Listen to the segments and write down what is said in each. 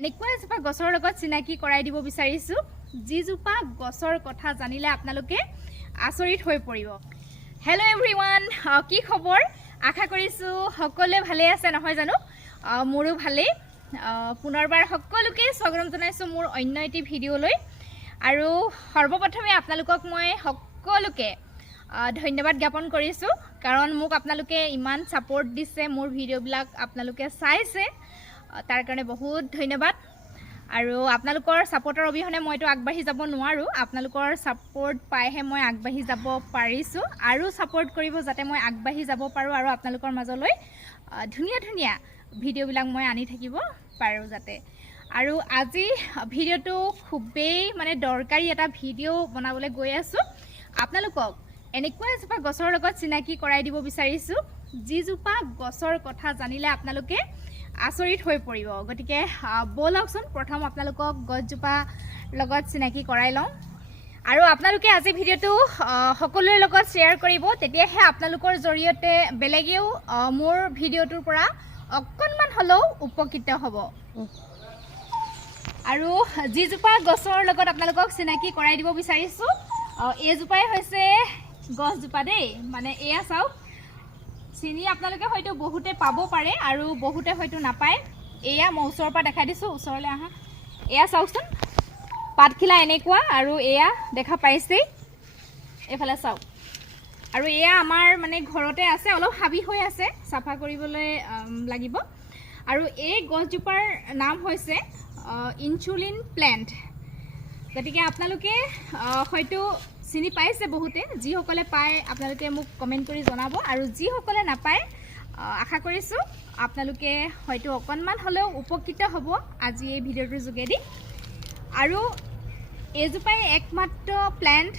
এনেকুৱা এজোপা গছৰ লগত চিনাকি কৰাই দিব বিচাৰিছোঁ। যিজোপা গছৰ কথা জানিলে আপোনালোকে আচৰিত হৈ পৰিব। হেল্ল' এভৰি ওৱান কি খবৰ? আশা কৰিছোঁ সকলোৱে ভালেই আছে নহয় জানো? মোৰো ভালেই। পুনৰবাৰ সকলোকে স্বাগতম জনাইছোঁ মোৰ অন্য এটি ভিডিঅ'লৈ। আৰু সৰ্বপ্ৰথমে আপোনালোকক মই সকলোকে ধন্যবাদ জ্ঞাপন কৰিছোঁ। কাৰণ মোক আপোনালোকে ইমান ছাপৰ্ট দিছে মোৰ ভিডিঅ'বিলাক আপোনালোকে চাইছে। তাৰ কাৰণে বহুত ধন্যবাদ। আৰু আপোনালোকৰ ছাপৰ্টৰ অবিহনে মইতো আগবাঢ়ি যাব নোৱাৰোঁ। আপোনালোকৰ ছাপৰ্ট পাইহে মই আগবাঢ়ি যাব পাৰিছোঁ আৰু ছাপৰ্ট কৰিব যাতে মই আগবাঢ়ি যাব পাৰোঁ আৰু আপোনালোকৰ মাজলৈ ধুনীয়া ধুনীয়া ভিডিঅ'বিলাক মই আনি থাকিব পাৰোঁ যাতে। আৰু আজি ভিডিঅ'টো খুবেই মানে দৰকাৰী এটা ভিডিঅ' বনাবলৈ গৈ আছোঁ। আপোনালোকক এনেকুৱা এজোপা গছৰ লগত চিনাকি কৰাই দিব বিচাৰিছোঁ যিজোপা গছৰ কথা জানিলে আপোনালোকে আচৰিত হৈ পৰিব। গতিকে ব'লকচোন প্ৰথম আপোনালোকক গছজোপা লগত চিনাকি কৰাই লওঁ। আৰু আপোনালোকে আজি ভিডিঅ'টো সকলোৰে লগত শ্বেয়াৰ কৰিব। তেতিয়াহে আপোনালোকৰ জৰিয়তে বেলেগেও মোৰ ভিডিঅ'টোৰ পৰা অকণমান হ'লেও উপকৃত হ'ব। আৰু যিজোপা গছৰ লগত আপোনালোকক চিনাকি কৰাই দিব বিচাৰিছোঁ এইজোপাই হৈছে গছজোপা দেই। মানে এয়া চাওক চিনি আপোনালোকে হয়তো বহুতে পাব পাৰে আৰু বহুতে হয়তো নাপায়। এয়া মই ওচৰৰ পৰা দেখাই দিছোঁ ওচৰলৈ আহা। এয়া চাওকচোন পাতখিলা এনেকুৱা আৰু এয়া দেখা পাইছেই এইফালে চাওক। আৰু এয়া আমাৰ মানে ঘৰতে আছে অলপ হাবি হৈ আছে চাফা কৰিবলৈ লাগিব। আৰু এই গছজোপাৰ নাম হৈছে ইনচুলিন প্লেণ্ট। গতিকে আপোনালোকে হয়তো চিনি পাইছে বহুতে, যিসকলে পায় আপোনালোকে মোক কমেণ্ট কৰি জনাব আৰু যিসকলে নাপায় আশা কৰিছোঁ আপোনালোকে হয়তো অকণমান হ'লেও উপকৃত হ'ব আজি এই ভিডিঅ'টোৰ যোগেদি। আৰু এইজোপাই একমাত্ৰ প্লেণ্ট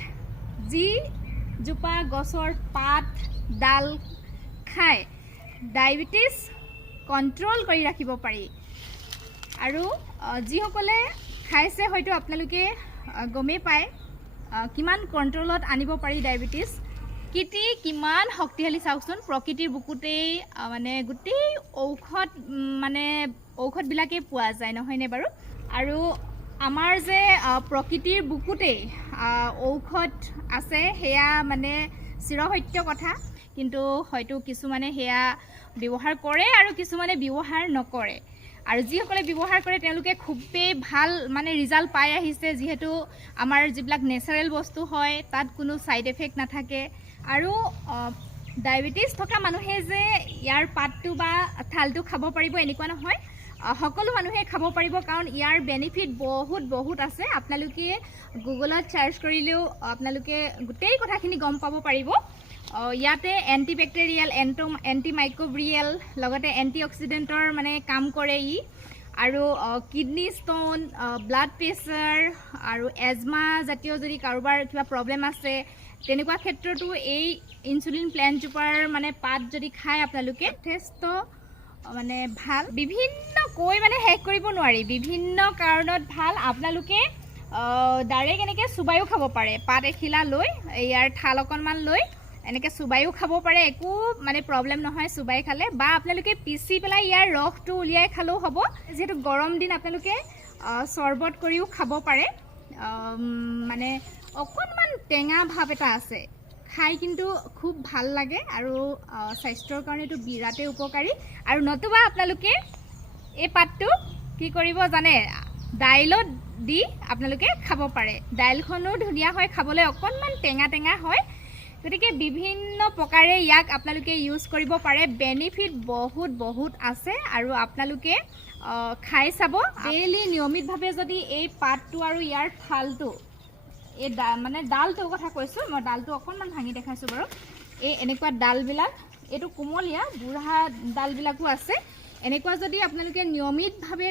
যিজোপা গছৰ পাত, ডাল খাই ডায়েবেটিছ কণ্ট্ৰল কৰি ৰাখিব পাৰি। আৰু যিসকলে খাইছে হয়তো আপোনালোকে গমেই পায়। কিমান কণ্ট্ৰলত আনিব পাৰি ডায়েবেটিছ প্ৰকৃতি কিমান শক্তিশালী চাওকচোন? প্ৰকৃতিৰ বুকুতেই মানে গোটেই ঔষধ মানে ঔষধবিলাকেই পোৱা যায় নহয়নে বাৰু? আৰু আমাৰ যে প্ৰকৃতিৰ বুকুতেই ঔষধ আছে সেয়া মানে চিৰসত্য কথা। কিন্তু হয়তো কিছুমানে সেয়া ব্যৱহাৰ কৰে আৰু কিছুমানে ব্যৱহাৰ নকৰে। আৰু যিসকলে ব্যৱহাৰ কৰে তেওঁলোকে খুবেই ভাল মানে ৰিজাল্ট পাই আহিছে। যিহেতু আমাৰ যিবিলাক নেচাৰেল বস্তু হয় তাত কোনো ছাইড এফেক্ট নাথাকে। আৰু ডায়েবেটিছ থকা মানুহে যে ইয়াৰ পাতটো বা থালটো খাব পাৰিব এনেকুৱা নহয়। সকলো মানুহে খাব পাৰিব কাৰণ ইয়াৰ বেনিফিট বহুত বহুত আছে। আপোনালোকে গুগলত চাৰ্চ কৰিলেও আপোনালোকে গোটেই কথাখিনি গম পাব পাৰিব। ইয়াতে এণ্টি বেক্টেৰিয়েল এণ্টো এণ্টি লগতে এণ্টি অক্সিডেণ্টৰ মানে কাম কৰে ই। আৰু কিডনী ষ্ট'ন ব্লাড প্ৰেছাৰ আৰু এজমা জাতীয় যদি কাৰোবাৰ কিবা প্ৰব্লেম আছে, তেনেকুৱা ক্ষেত্ৰতো এই ইনচুলিন প্লেণ্টজোপাৰ মানে পাত যদি খায় আপোনালোকে, যথেষ্ট মানে ভালো। বিভিন্ন কৈ মানে শেষ কৰিব নোৱাৰি। বিভিন্ন কাৰণত ভালো। আপোনালোকে ডাইৰেক্ট এনেকৈ চুবাইও খাব পাৰে। পাত এখিলা লৈ, ইয়াৰ থাল অকণমান লৈ। এনেকৈ চুবাইও খাব পাৰে একো মানে প্ৰব্লেম নহয় চুবাই খালে। বা আপোনালোকে পিচি পেলাই ইয়াৰ ৰসটো উলিয়াই খালেও হ'ব। যিহেতু গৰম দিন আপোনালোকে চৰ্বত কৰিও খাব পাৰে। মানে অকণমান টেঙা ভাৱ এটা আছে। খাই কিন্তু খুব ভাল লাগে আৰু স্বাস্থ্যৰ কাৰণেতো বিৰাটেই উপকাৰী। আৰু নতুবা আপোনালোকে এই পাতটো কি কৰিব জানে? দাইলত দি আপোনালোকে খাব পাৰে। দাইলখনো ধুনীয়া হয় খাবলৈ অকণমান টেঙা টেঙা হয়। গতিকে বিভিন্ন প্ৰকাৰে ইয়াক আপোনালোকে ইউজ কৰিব পাৰে। বেনিফিট বহুত বহুত আছে আৰু আপোনালোকে খাই চাব। ডেইলি নিয়মিতভাৱে যদি এই পাতটো আৰু ইয়াৰ থালটো, এই মানে ডালটোৰ কথা কৈছোঁ, মই ডালটো অকণমান ভাঙি দেখাইছোঁ বাৰু। এই এনেকুৱা ডালবিলাক, এইটো কোমলীয়া, বুঢ়া ডালবিলাকো আছে। এনেকুৱা যদি আপোনালোকে নিয়মিতভাৱে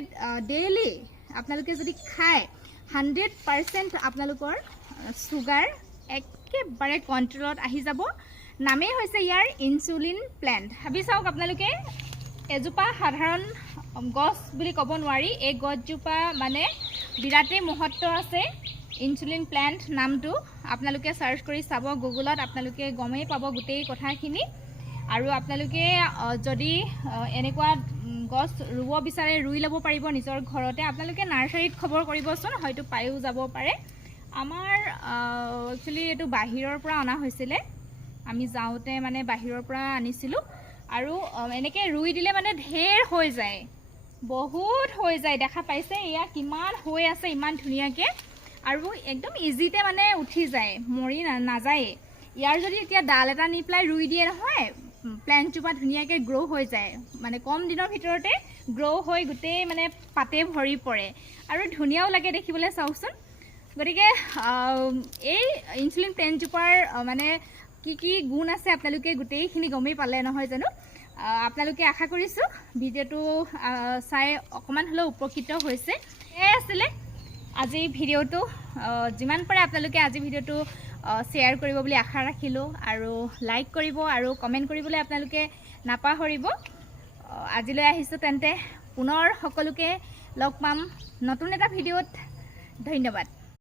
ডেইলি আপোনালোকে যদি খায় হাণ্ড্ৰেড পাৰ্চেণ্ট আপোনালোকৰ চুগাৰ একেবাৰে কণ্ট্ৰলত আহি যাব। নামেই হৈছে ইয়াৰ ইনচুলিন প্লেণ্ট। ভাবি চাওক আপোনালোকে এজোপা সাধাৰণ গছ বুলি ক'ব নোৱাৰি। এই গছজোপা মানে বিৰাটেই মহত্ব আছে। ইনচুলিন প্লেণ্ট নামটো আপোনালোকে চাৰ্চ কৰি চাব গুগলত আপোনালোকে গমেই পাব গোটেই কথাখিনি। আৰু আপোনালোকে যদি এনেকুৱা গছ ৰুব বিচাৰে ৰুই ল'ব পাৰিব নিজৰ ঘৰতে। আপোনালোকে নাৰ্চাৰীত খবৰ কৰিবচোন হয়তো পায়ো যাব পাৰে। আমাৰ একচুৱেলি এইটো বাহিৰৰ পৰা অনা হৈছিলে। আমি যাওঁতে মানে বাহিৰৰ পৰা আনিছিলোঁ। আৰু এনেকৈ ৰুই দিলে মানে ঢেৰ হৈ যায়। বহুত হৈ যায়। দেখা পাইছে? এয়া কিমান হৈ আছে ইমান ধুনীয়াকৈ। আৰু একদম ইজিতে মানে উঠি যায়। মৰি নাযায়েই ইয়াৰ যদি এতিয়া ডাল এটা নি পেলাই ৰুই দিয়ে নহয় প্লেণ্টজোপা ধুনীয়াকৈ গ্ৰ' হৈ যায়। মানে কম দিনৰ ভিতৰতে গ্ৰ' হৈ গোটেই মানে পাতে ভৰি পৰে। আৰু ধুনীয়াও লাগে দেখিবলৈ চাওকচোন গতিকে এই ইনচুলিন প্লেণ্টজোপাৰ আহ, মানে কি কি গুণ আছে আপোনালোকে গোটেইখিনি গমেই পালে নহয় জানো? আপোনালোকে আশা কৰিছোঁ ভিডিঅ'টো চাই অকণমান হ'লেও উপকৃত হৈছে। এয়াই আছিলে আজি ভিডিঅ'টো। যিমান পাৰে আপোনালোকে আজি ভিডিঅ'টো শ্বেয়াৰ কৰিব বুলি আশা ৰাখিলোঁ আৰু লাইক কৰিব আৰু কমেণ্ট কৰিবলৈ আপোনালোকে নাপাহৰিব। আজিলৈ আহিছোঁ তেন্তে পুনৰ সকলোকে লগ পাম। নতুন এটা ভিডিঅ'ত। ধন্যবাদ।